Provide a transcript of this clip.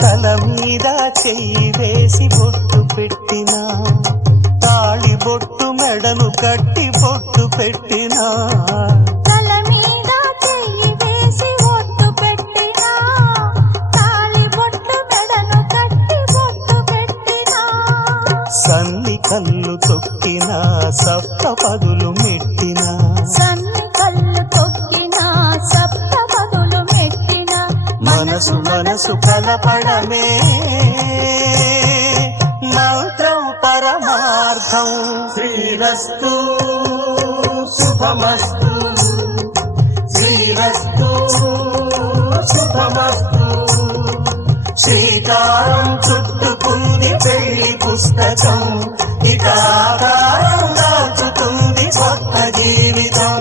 తల మీద చెయ్యి వేసి బొట్టు పెట్టినా, తాళి బొట్టు మెడను కట్టి బొట్టు పెట్టినా, తల మీద చెయ్యి వేసి బొట్టు పెట్టినా, తాళి బొట్టు మెడను కట్టి బొట్టు పెట్టినా, సన్ని కళ్ళు తొక్కినా సప్త పదులు మెట్టినా, సన్ని కళ్ళు తొక్కినా సప్త పదులు మెట్టినా, మనసు మనసు కలపడమే మంత్రం పరమార్థం. శ్రీరస్తు శుభమస్తు, శ్రీరస్తు శుభమస్తు. శ్రీకారం చుట్టుకుంది పెళ్లి పుస్తకం, ఇక ఆకారం దాచుతుంది కొత్త జీవితం.